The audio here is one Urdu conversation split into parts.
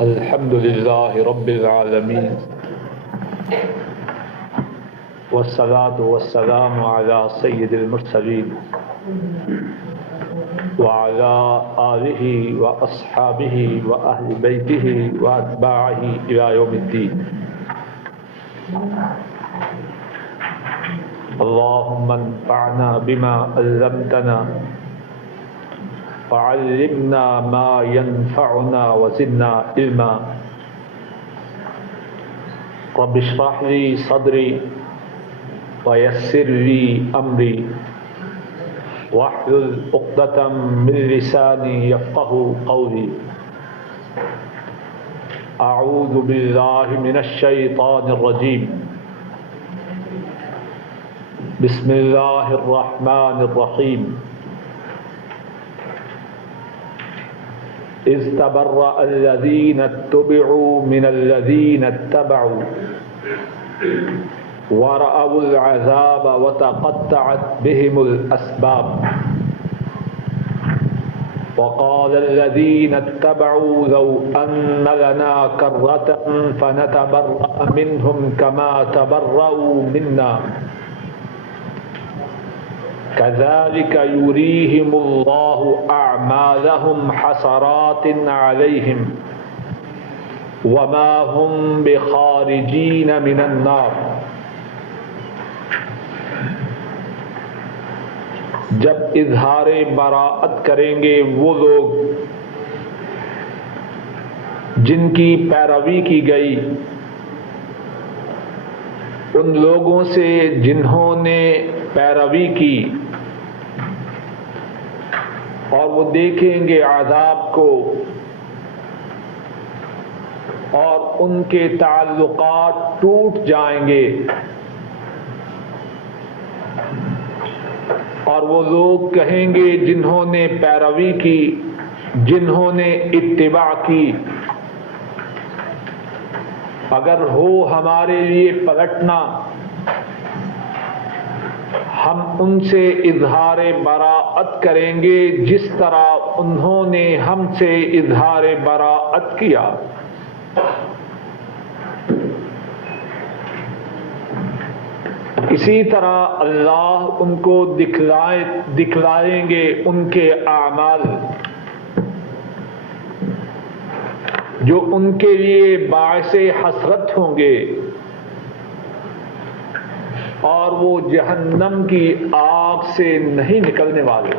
الحمد لله رب العالمين والصلاة والسلام على سيد المرسلين وعلى آله وأصحابه وأهل بيته وأتباعه إلى يوم الدين. اللهم انفعنا بما علمتنا وعلمنا ما ينفعنا وزدنا علما. رب اشرح لي صدري ويسر لي أمري واحلل عقدة من لساني يفقهوا قولي. أعوذ بالله من الشيطان الرجيم. بسم الله الرحمن الرحيم. إذ تبرأ الذين اتبعوا من الذين اتبعوا ورأوا العذاب وتقطعت بهم الأسباب. وقال الذين اتبعوا لو أن لنا كرة فنتبرأ منهم كما تبرأوا منا كذلك يريهم الله أعمالهم حسرات عليهم وما هم بخارجين من النار. جب اظہار براءت کریں گے وہ لوگ جن کی پیروی کی گئی ان لوگوں سے جنہوں نے پیروی کی، اور وہ دیکھیں گے عذاب کو اور ان کے تعلقات ٹوٹ جائیں گے، اور وہ لوگ کہیں گے جنہوں نے پیروی کی، جنہوں نے اتباع کی، اگر ہو ہمارے لیے پلٹنا ہم ان سے اظہار براءت کریں گے جس طرح انہوں نے ہم سے اظہار براءت کیا۔ اسی طرح اللہ ان کو دکھلائیں گے ان کے اعمال جو ان کے لیے باعث حسرت ہوں گے، اور وہ جہنم کی آگ سے نہیں نکلنے والے۔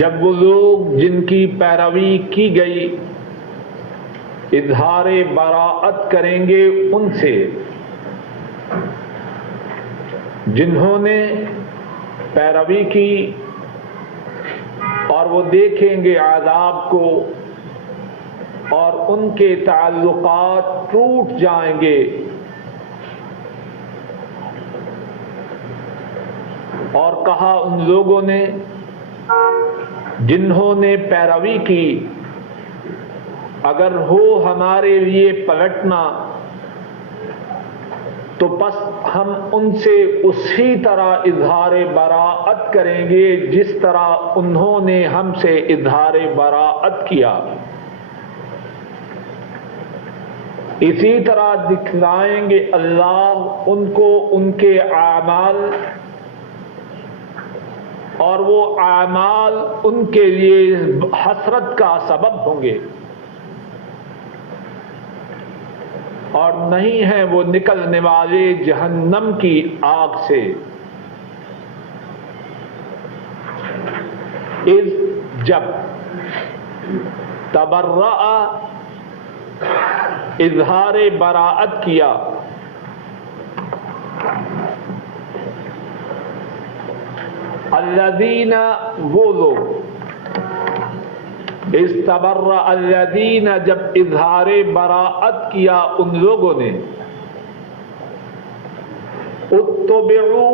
جب وہ لوگ جن کی پیروی کی گئی اظہار براءت کریں گے ان سے جنہوں نے پیروی کی، اور وہ دیکھیں گے عذاب کو اور ان کے تعلقات ٹوٹ جائیں گے، اور کہا ان لوگوں نے جنہوں نے پیروی کی اگر ہو ہمارے لیے پلٹنا تو پس ہم ان سے اسی طرح اظہار براءت کریں گے جس طرح انہوں نے ہم سے اظہار براءت کیا۔ اسی طرح دکھلائیں گے اللہ ان کو ان کے اعمال، اور وہ اعمال ان کے لیے حسرت کا سبب ہوں گے، اور نہیں ہیں وہ نکلنے والے جہنم کی آگ سے۔ اذ جب، تبرأ اظہار براءت کیا، الذین وہ لوگ، استبرأ الذین جب اظہار براءت کیا ان لوگوں نے، اتبعوا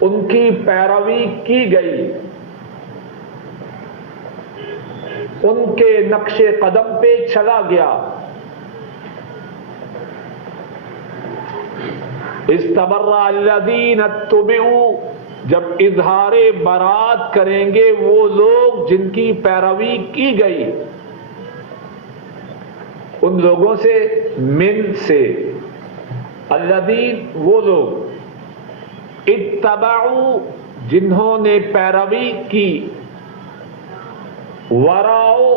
ان کی پیروی کی گئی، ان کے نقش قدم پہ چلا گیا، استبرأ الذین اتبعوا جب اظہار برات کریں گے وہ لوگ جن کی پیروی کی گئی ان لوگوں سے، من سے، الذین وہ لوگ، اتبعوا جنہوں نے پیروی کی، وراؤ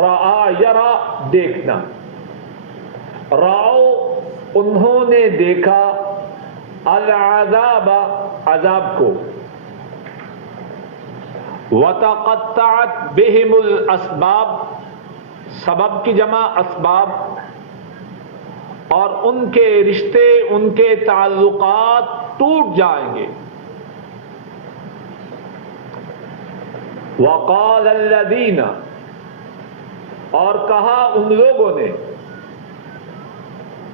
رعا یرا دیکھنا، راؤ انہوں نے دیکھا، العذاب عذاب کو، وتقطعت بہم الاسباب سبب کی جمع اسباب، اور ان کے رشتے ان کے تعلقات ٹوٹ جائیں گے۔ وقال الذین اور کہا ان لوگوں نے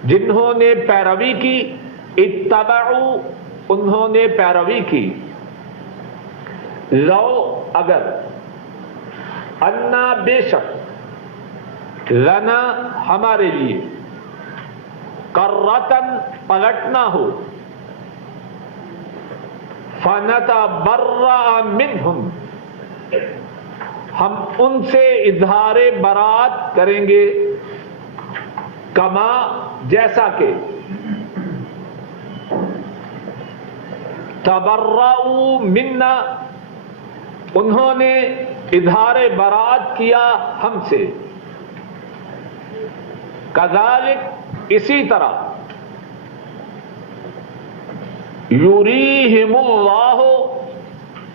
جنہوں نے پیروی کی، اتبعوا انہوں نے پیروی کی، لو اگر، انا بے شک، لنا ہمارے لیے، کرتن پلٹنا ہو، فنتبرأ منہم ہم ان سے اظہار برات کریں گے، کما جیسا کہ، تبرؤوا منا انہوں نے اظہار برات کیا ہم سے، کذالک اسی طرح، یریہم اللہ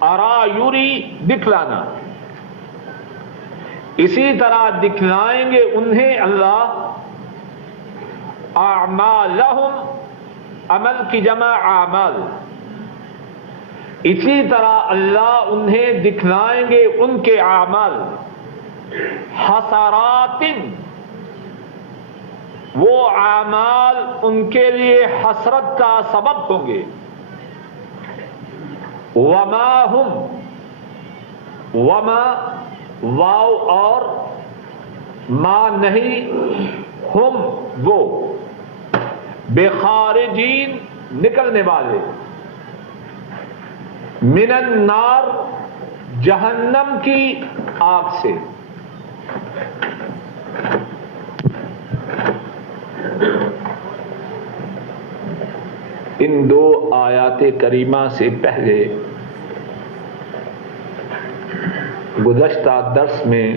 ارا یری دکھلانا، اسی طرح دکھلائیں گے انہیں اللہ، اعمالہم عمل کی جمع اعمال، اسی طرح اللہ انہیں دکھلائیں گے ان کے اعمال، حسرات وہ اعمال ان کے لیے حسرت کا سبب ہوں گے، وما ہم، وما واو اور ما نہیں، ہم وہ، بخارجین نکلنے والے، من النار جہنم کی آگ سے۔ ان دو آیات کریمہ سے پہلے گزشتہ درس میں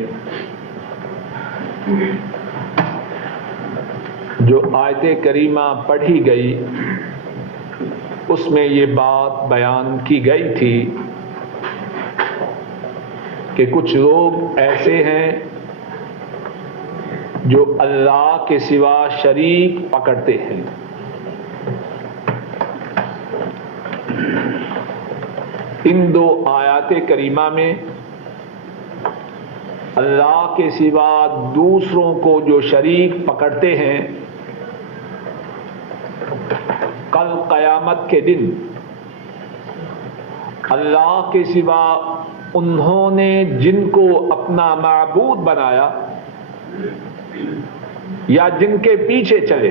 جو آیت کریمہ پڑھی گئی اس میں یہ بات بیان کی گئی تھی کہ کچھ لوگ ایسے ہیں جو اللہ کے سوا شریک پکڑتے ہیں، ان دو آیات کریمہ میں اللہ کے سوا دوسروں کو جو شریک پکڑتے ہیں، کل قیامت کے دن اللہ کے سوا انہوں نے جن کو اپنا معبود بنایا یا جن کے پیچھے چلے،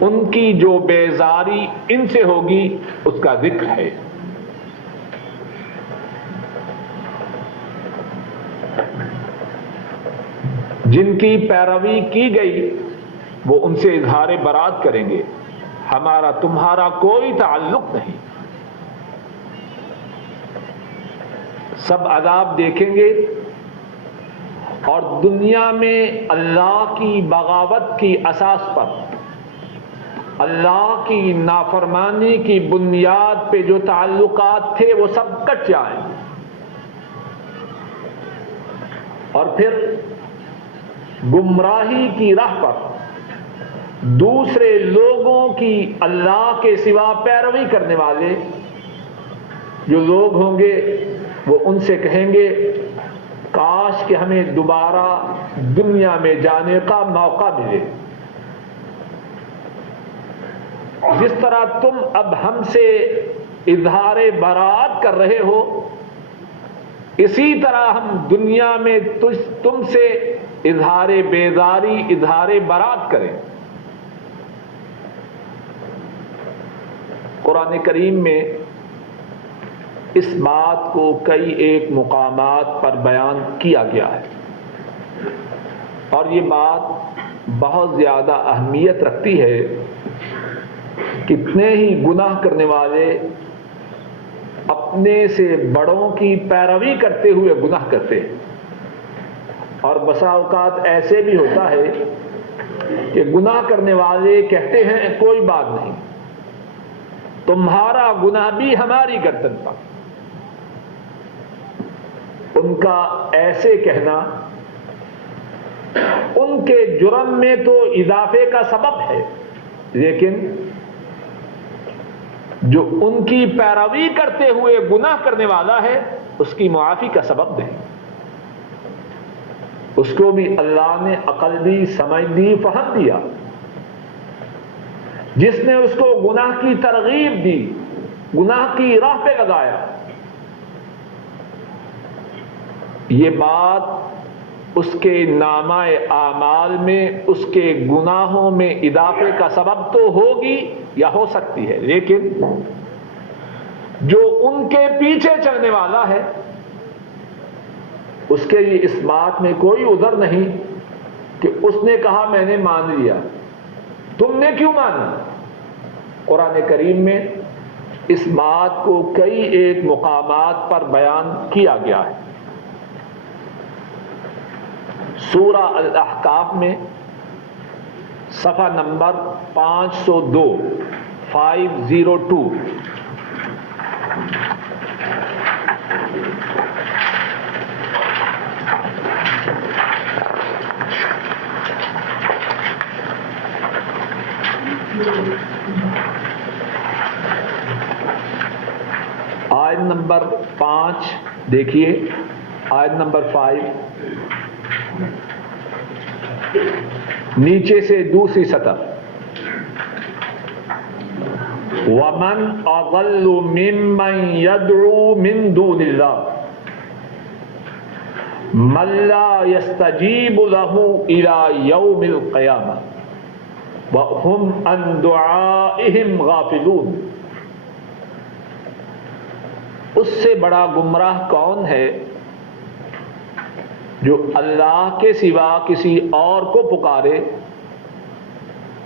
ان کی جو بیزاری ان سے ہوگی اس کا ذکر ہے۔ جن کی پیروی کی گئی وہ ان سے اظہار برات کریں گے، ہمارا تمہارا کوئی تعلق نہیں، سب عذاب دیکھیں گے، اور دنیا میں اللہ کی بغاوت کی اساس پر، اللہ کی نافرمانی کی بنیاد پہ جو تعلقات تھے وہ سب کٹ جائیں گے، اور پھر گمراہی کی راہ پر دوسرے لوگوں کی اللہ کے سوا پیروی کرنے والے جو لوگ ہوں گے وہ ان سے کہیں گے کاش کہ ہمیں دوبارہ دنیا میں جانے کا موقع ملے، جس طرح تم اب ہم سے اظہار برات کر رہے ہو اسی طرح ہم دنیا میں تم سے اظہار بیزاری، اظہار برات کریں۔ قرآن کریم میں اس بات کو کئی ایک مقامات پر بیان کیا گیا ہے، اور یہ بات بہت زیادہ اہمیت رکھتی ہے۔ کتنے ہی گناہ کرنے والے اپنے سے بڑوں کی پیروی کرتے ہوئے گناہ کرتے ہیں، اور بسا اوقات ایسے بھی ہوتا ہے کہ گناہ کرنے والے کہتے ہیں کوئی بات نہیں، تمہارا گناہ بھی ہماری گردن پر۔ ان کا ایسے کہنا ان کے جرم میں تو اضافے کا سبب ہے، لیکن جو ان کی پیروی کرتے ہوئے گناہ کرنے والا ہے اس کی معافی کا سبب نہیں۔ اس کو بھی اللہ نے عقل دی، سمجھ دی، فہم دیا۔ جس نے اس کو گناہ کی ترغیب دی، گناہ کی راہ پہ لگایا، یہ بات اس کے نامہ اعمال میں اس کے گناہوں میں اضافے کا سبب تو ہوگی یا ہو سکتی ہے، لیکن جو ان کے پیچھے چلنے والا ہے اس کے لیے اس بات میں کوئی عذر نہیں کہ اس نے کہا میں نے مان لیا، تم نے کیوں مانا؟ قرآن کریم میں اس بات کو کئی ایک مقامات پر بیان کیا گیا ہے۔ سورہ الاحقاف میں صفحہ نمبر 502 502 آیت نمبر 5 دیکھیے، آیت نمبر 5 نیچے سے دوسری سطر، وَمَنْ أَضَلُّ مِمَّنْ يَدْعُو مِنْ دُونِ اللَّهِ مَنْ لَا يَسْتَجِيبُ لَهُ إِلَى يَوْمِ الْقِيَامَةِ وَهُمْ عَنْ دُعَائِهِمْ غَافِلُونَ۔ اس سے بڑا گمراہ کون ہے جو اللہ کے سوا کسی اور کو پکارے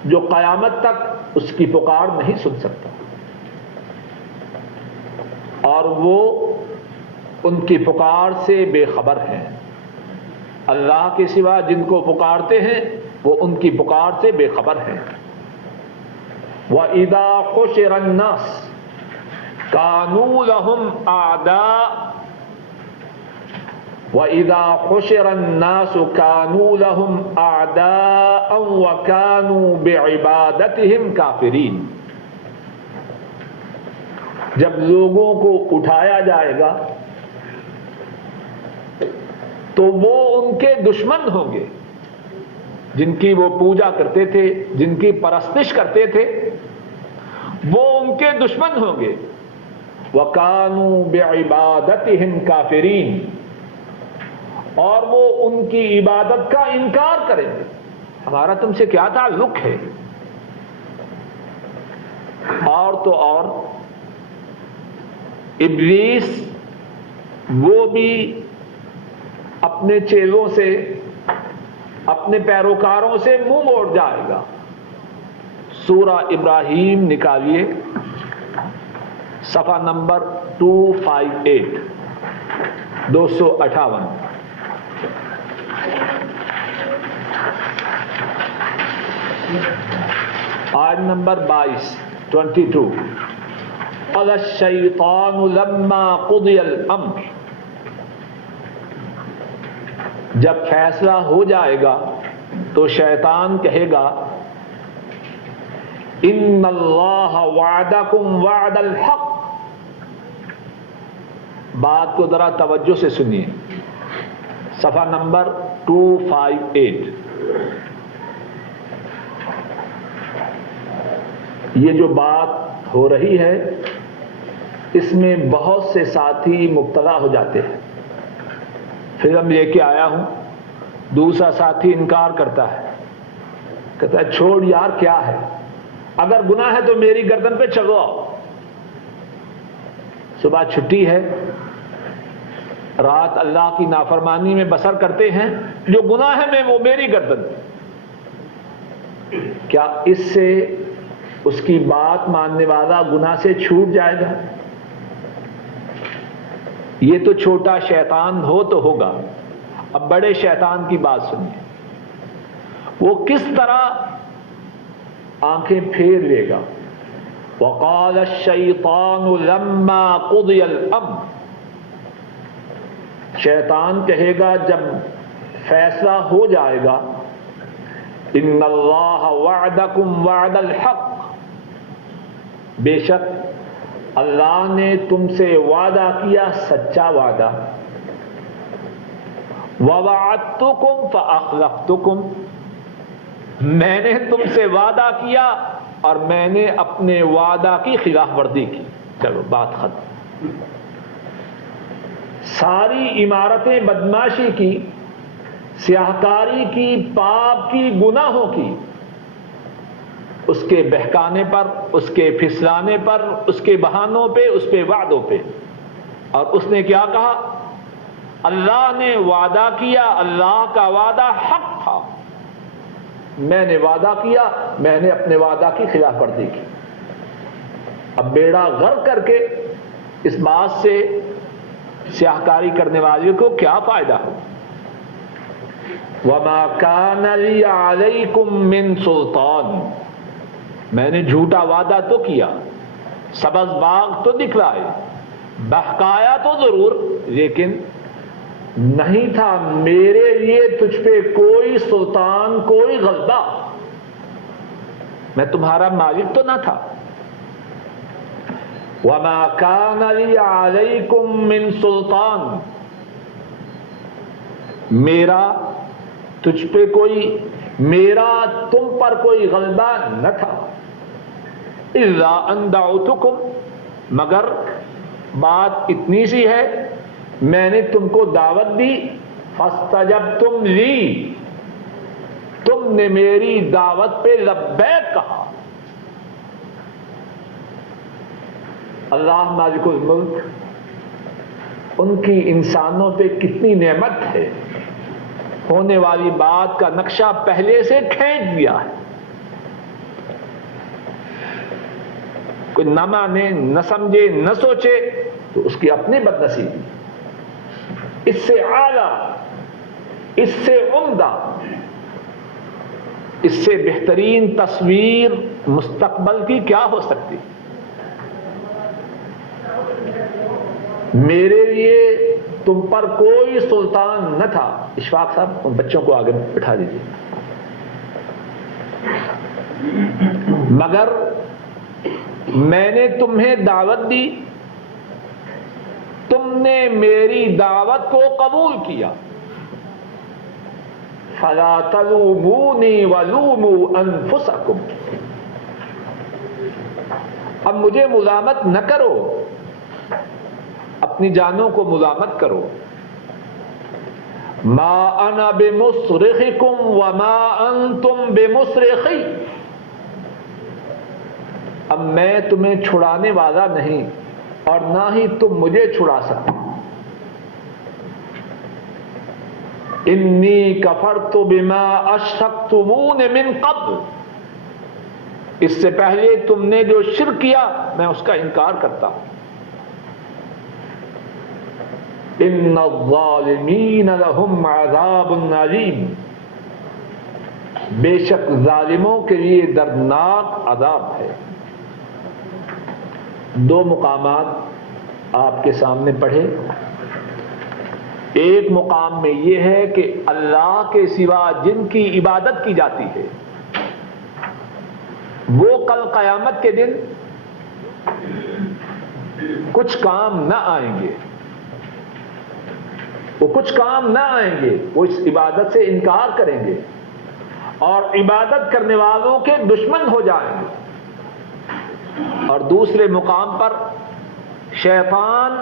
جو قیامت تک اس کی پکار نہیں سن سکتا، اور وہ ان کی پکار سے بے خبر ہیں۔ اللہ کے سوا جن کو پکارتے ہیں وہ ان کی پکار سے بے خبر ہیں۔ وَإِذَا حُشِرَ النَّاسُ كَانُوا لَهُمْ أَعْدَاءً وَإِذَا حُشِرَ النَّاسُ كَانُوا لَهُمْ أَعْدَاءً وَكَانُوا بِعِبَادَتِهِمْ كَافِرِينَ۔ جب لوگوں کو اٹھایا جائے گا تو وہ ان کے دشمن ہوں گے، جن کی وہ پوجا کرتے تھے، جن کی پرستش کرتے تھے، وہ ان کے دشمن ہوں گے۔ وَكَانُوا بِعِبَادَتِهِمْ كَافِرِينَ، اور وہ ان کی عبادت کا انکار کریں گے۔ ہمارا تم سے کیا تعلق ہے؟ اور تو اور ابلیس وہ بھی اپنے چیلوں سے، اپنے پیروکاروں سے منہ موڑ جائے گا۔ سورہ ابراہیم نکالیے، صفحہ نمبر 258 258 آیت نمبر 22 قَالَ الشَّيْطَانُ لَمَّا قُضِيَ الْأَمْرُ، جب فیصلہ ہو جائے گا تو شیطان کہے گا اِنَّ اللَّهَ وَعَدَكُمْ وَعْدَ الْحَقِّ۔ بات کو ذرا توجہ سے سنیے، صفحہ نمبر 258۔ یہ جو بات ہو رہی ہے اس میں بہت سے ساتھی مبتلا ہو جاتے ہیں۔ فلم لے کے آیا ہوں، دوسرا ساتھی انکار کرتا ہے، کہتا ہے چھوڑ یار کیا ہے، اگر گناہ ہے تو میری گردن پہ چلواؤ، صبح چھٹی ہے، رات اللہ کی نافرمانی میں بسر کرتے ہیں، جو گناہ ہے میں وہ میری گردن، کیا اس سے اس کی بات ماننے والا گناہ سے چھوٹ جائے گا؟ یہ تو چھوٹا شیطان ہو تو ہوگا، اب بڑے شیطان کی بات سنیے، وہ کس طرح آنکھیں پھیر لے گا۔ وقال الشیطان لما قضی الامر، شیطان کہے گا جب فیصلہ ہو جائے گا، ان اللہ وعدکم وعد الحق، بے شک اللہ نے تم سے وعدہ کیا سچا وعدہ، ووعدتکم فاخلفتکم، میں نے تم سے وعدہ کیا اور میں نے اپنے وعدہ کی خلاف ورزی کی، چلو بات ختم۔ ساری عمارتیں بدماشی کی، سیاہکاری کی، پاپ کی، گناہوں کی، اس کے بہکانے پر، اس کے پھسلانے پر، اس کے بہانوں پہ، اس پہ وعدوں پہ، اور اس نے کیا کہا؟ اللہ نے وعدہ کیا، اللہ کا وعدہ حق تھا، میں نے وعدہ کیا، میں نے اپنے وعدہ کی خلاف ورزی کی۔ اب بیڑا غرق کر کے اس بات سے سیاہکاری کرنے والے کو کیا فائدہ ہو؟ وَمَا كَانَ لِي عَلَيْكُمْ مِنْ سُلْطَانٍ، میں نے جھوٹا وعدہ تو کیا، سبز باغ تو دکھلائے، بہکایا تو ضرور، لیکن نہیں تھا میرے لیے تجھ پہ کوئی سلطان، کوئی غلبہ، میں تمہارا مالک تو نہ تھا۔ وَمَا كَانَ لِي عَلَيْكُمْ مِنْ سُلْطَانٍ، میرا تجھ پہ کوئی، میرا تم پر کوئی غلبہ نہ تھا، اِلَّا أَن دَعَوْتُكُمْ، مگر بات اتنی سی ہے میں نے تم کو دعوت دی، فَاسْتَجَبْتُمْ لِي، تم نے میری دعوت پہ لبیک کہا۔ اللہ مالک الملک، ان کی انسانوں پہ کتنی نعمت ہے، ہونے والی بات کا نقشہ پہلے سے کھینچ دیا ہے، کوئی نہ مانے، نہ سمجھے، نہ سوچے تو اس کی اپنی بدنصیبی۔ اس سے اعلیٰ، اس سے عمدہ، اس سے بہترین تصویر مستقبل کی کیا ہو سکتی؟ میرے لیے تم پر کوئی سلطان نہ تھا۔ اشفاق صاحب ان بچوں کو آگے بٹھا دیجیے۔ مگر میں نے تمہیں دعوت دی، تم نے میری دعوت کو قبول کیا، فلا تلومونی ولوموا انفسکم، اب مجھے ملامت نہ کرو، اپنی جانوں کو ملامت کرو۔ ما انا بمصرخکم وما انتم بمصرخی، اب میں تمہیں چھڑانے والا نہیں اور نہ ہی تم مجھے چھڑا سکتے۔ انی کفرت بما اشرکتمون من قبل، اس سے پہلے تم نے جو شرک کیا میں اس کا انکار کرتا ہوں۔ ان الظالمین لهم عذاب علیم، بے شک ظالموں کے لیے دردناک عذاب ہے۔ دو مقامات آپ کے سامنے پڑھے، ایک مقام میں یہ ہے کہ اللہ کے سوا جن کی عبادت کی جاتی ہے وہ کل قیامت کے دن کچھ کام نہ آئیں گے، وہ کچھ کام نہ آئیں گے، وہ اس عبادت سے انکار کریں گے اور عبادت کرنے والوں کے دشمن ہو جائیں گے۔ اور دوسرے مقام پر شیطان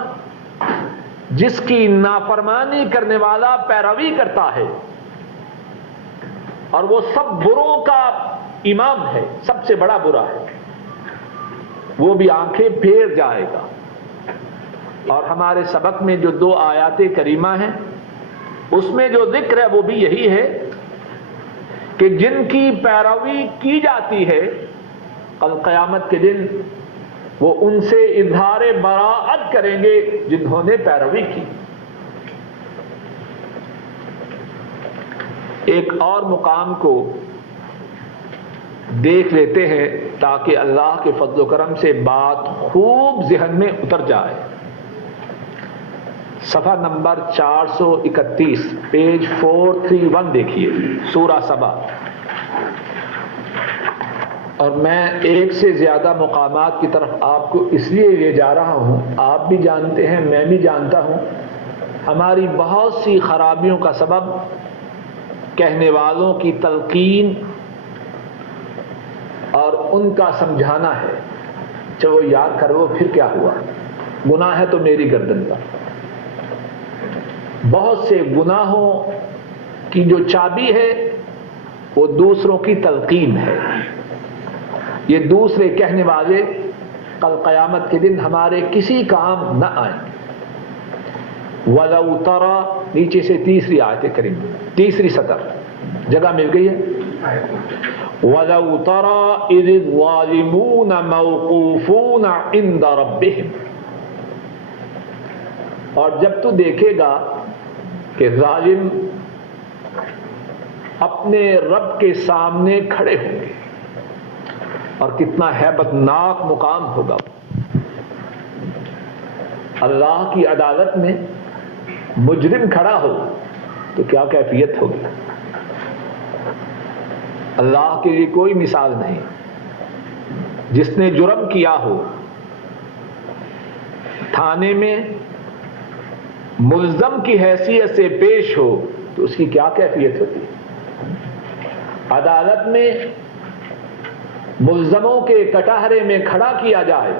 جس کی نافرمانی کرنے والا پیروی کرتا ہے اور وہ سب بروں کا امام ہے، سب سے بڑا برا ہے، وہ بھی آنکھیں پھیر جائے گا۔ اور ہمارے سبق میں جو 2 آیات کریمہ ہیں اس میں جو ذکر ہے وہ بھی یہی ہے کہ جن کی پیروی کی جاتی ہے کل قیامت کے دن وہ ان سے اظہار براءت کریں گے جنہوں نے پیروی کی۔ ایک اور مقام کو دیکھ لیتے ہیں تاکہ اللہ کے فضل و کرم سے بات خوب ذہن میں اتر جائے۔ صفحہ نمبر 431 پیج 431 دیکھیے، سورہ سبا۔ اور میں ایک سے زیادہ مقامات کی طرف آپ کو اس لیے لے جا رہا ہوں، آپ بھی جانتے ہیں میں بھی جانتا ہوں، ہماری بہت سی خرابیوں کا سبب کہنے والوں کی تلقین اور ان کا سمجھانا ہے، چلو یاد کرو پھر کیا ہوا، گناہ ہے تو میری گردن پر۔ بہت سے گناہوں کی جو چابی ہے وہ دوسروں کی تلقین ہے۔ یہ دوسرے کہنے والے کل قیامت کے دن ہمارے کسی کام نہ آئیں۔ وَلَوْ تَرَى، نیچے سے تیسری آیت کریمہ، تیسری سطر، جگہ مل گئی ہے۔ وَلَوْ تَرَى إِذِ الظَّالِمُونَ مَوْقُوفُونَ عِنْدَ رَبِّهِمْ، اور جب تو دیکھے گا کہ ظالم اپنے رب کے سامنے کھڑے ہوں گے، اور کتنا ہیبت ناک مقام ہوگا۔ اللہ کی عدالت میں مجرم کھڑا ہو تو کیا کیفیت ہوگی؟ اللہ کے لیے کوئی مثال نہیں۔ جس نے جرم کیا ہو تھانے میں ملزم کی حیثیت سے پیش ہو تو اس کی کیا کیفیت ہوتی؟ عدالت میں ملزموں کے کٹہرے میں کھڑا کیا جائے،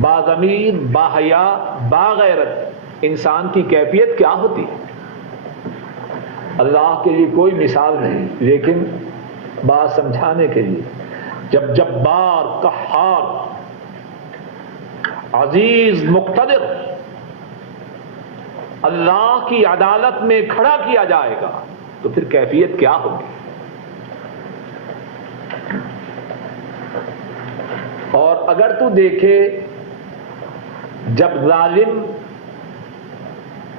باضمیر، باحیا، باغیرت انسان کی کیفیت کیا ہوتی ہے؟ اللہ کے لیے کوئی مثال نہیں، لیکن بات سمجھانے کے لیے جب جبار، قہار، عزیز، مقتدر اللہ کی عدالت میں کھڑا کیا جائے گا تو پھر کیفیت کیا ہوگی؟ اور اگر تو دیکھے جب ظالم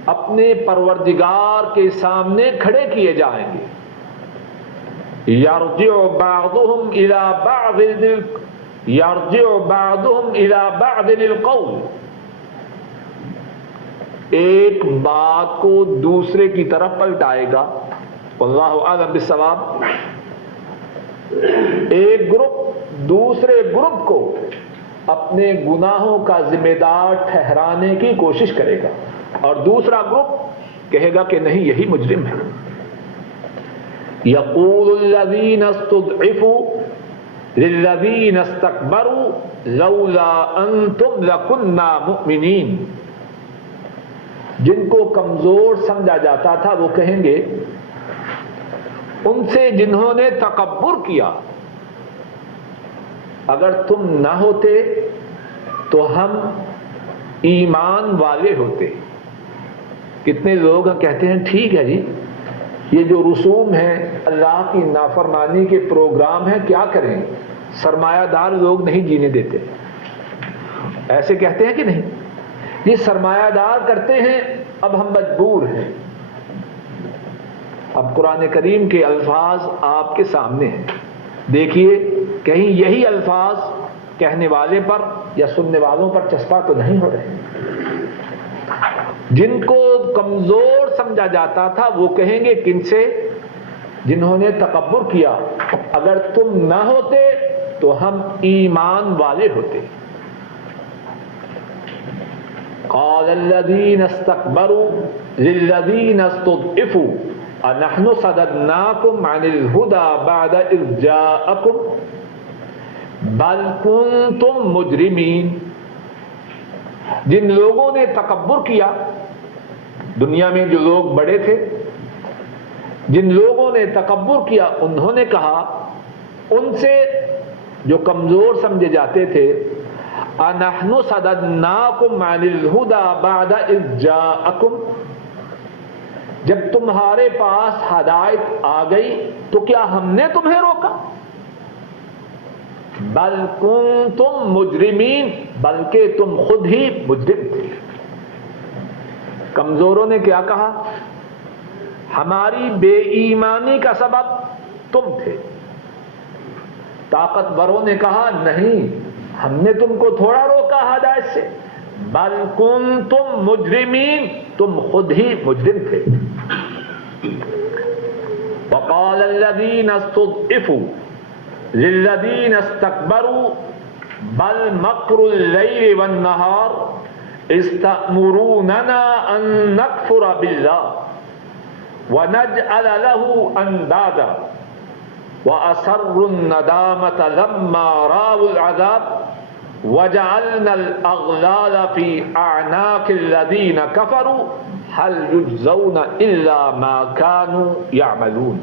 اپنے پروردگار کے سامنے کھڑے کیے جائیں گے، یرجع بعضهم الى بعض القول، ایک بات کو دوسرے کی طرف پلٹائے گا، واللہ اعلم بالصواب۔ ایک گروپ دوسرے گروپ کو اپنے گناہوں کا ذمہ دار ٹھہرانے کی کوشش کرے گا، اور دوسرا گروپ کہے گا کہ نہیں یہی مجرم ہے۔ یقول الذین استضعفوا للذین استکبروا لولا انتم لکنا مؤمنین، جن کو کمزور سمجھا جاتا تھا وہ کہیں گے ان سے جنہوں نے تکبر کیا، اگر تم نہ ہوتے تو ہم ایمان والے ہوتے۔ کتنے لوگ کہتے ہیں ٹھیک ہے جی، یہ جو رسوم ہیں اللہ کی نافرمانی کے پروگرام ہیں، کیا کریں، سرمایہ دار لوگ نہیں جینے دیتے، ایسے کہتے ہیں کہ نہیں؟ یہ سرمایہ دار کرتے ہیں، اب ہم مجبور ہیں۔ اب قرآن کریم کے الفاظ آپ کے سامنے ہیں، دیکھیے کہیں یہی الفاظ کہنے والے پر یا سننے والوں پر چسپاں تو نہیں ہو رہے۔ جن کو کمزور سمجھا جاتا تھا وہ کہیں گے کن سے؟ جنہوں نے تکبر کیا، اگر تم نہ ہوتے تو ہم ایمان والے ہوتے۔ قال الذين استكبروا للذين استضعفوا انحن صددناكم عن الهدى بعد اذ جاءكم بل كنتم مجرمين، جن لوگوں نے تکبر کیا، دنیا میں جو لوگ بڑے تھے، جن لوگوں نے تکبر کیا انہوں نے کہا ان سے جو کمزور سمجھے جاتے تھے، أَنَحْنُ صَدَدْنَاكُمْ عَنِ الْهُدَى بَعْدَ إِذْ جَاءَكُمْ، جب تمہارے پاس ہدایت آ گئی تو کیا ہم نے تمہیں روکا؟ بل کنتم مجرمین، بلکہ تم خود ہی مجرم تھے۔ کمزوروں نے کیا کہا؟ ہماری بے ایمانی کا سبب تم تھے۔ طاقتوروں نے کہا نہیں، ہم نے تم کو تھوڑا روکا ہدایت سے، بل کنتم مجرمین، تم خود ہی مجرم تھے۔ وقال الذين استضعفوا للذين استكبروا بل مكر الليل والنهار إذ تأمروننا أن نكفر بالله ونجعل له أندادا وأسروا الندامة لما رأوا العذاب وجعلنا الأغلال في أعناق الذين كفروا هل يجزون إلا ما كانوا يعملون۔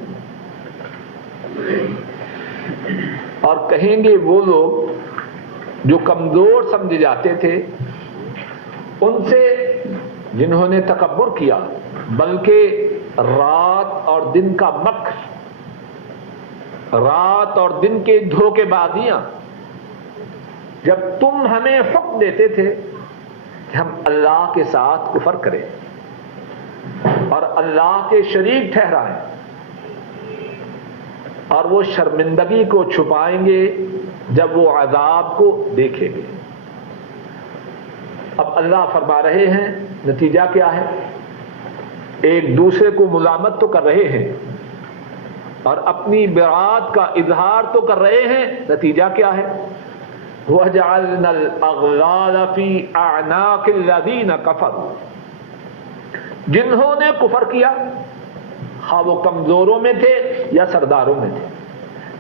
اور کہیں گے وہ لوگ جو کمزور سمجھے جاتے تھے ان سے جنہوں نے تکبر کیا، بلکہ رات اور دن کا مکر، رات اور دن کے دھوکے بازیاں، جب تم ہمیں حکم دیتے تھے کہ ہم اللہ کے ساتھ کفر کریں اور اللہ کے شریک ٹھہرائیں اور وہ شرمندگی کو چھپائیں گے جب وہ عذاب کو دیکھیں گے۔ اب اللہ فرما رہے ہیں نتیجہ کیا ہے؟ ایک دوسرے کو ملامت تو کر رہے ہیں اور اپنی برات کا اظہار تو کر رہے ہیں، نتیجہ کیا ہے؟ وَجَعَلْنَا الْأَغْلَالَ فِي أَعْنَاقِ الَّذِينَ كَفَرُوا، جنہوں نے کفر کیا، خواہ وہ کمزوروں میں تھے یا سرداروں میں تھے،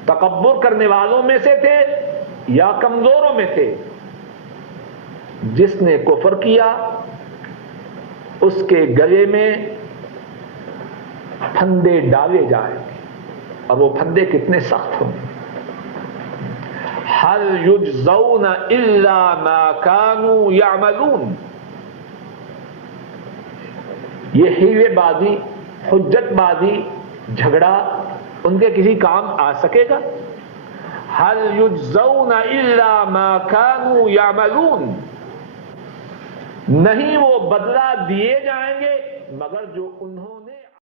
تکبر کرنے والوں میں سے تھے یا کمزوروں میں تھے، جس نے کفر کیا اس کے گلے میں پھندے ڈالے جائیں گے، اور وہ پھندے کتنے سخت ہوں گے۔ هل يجزون الا ما كانوا يعملون، یہ حیلے بازی، حجت بازی، جھگڑا ان کے کسی کام آ سکے گا؟ هل يجزون الا ما كانوا يعملون، نہیں وہ بدلہ دیے جائیں گے مگر جو انہوں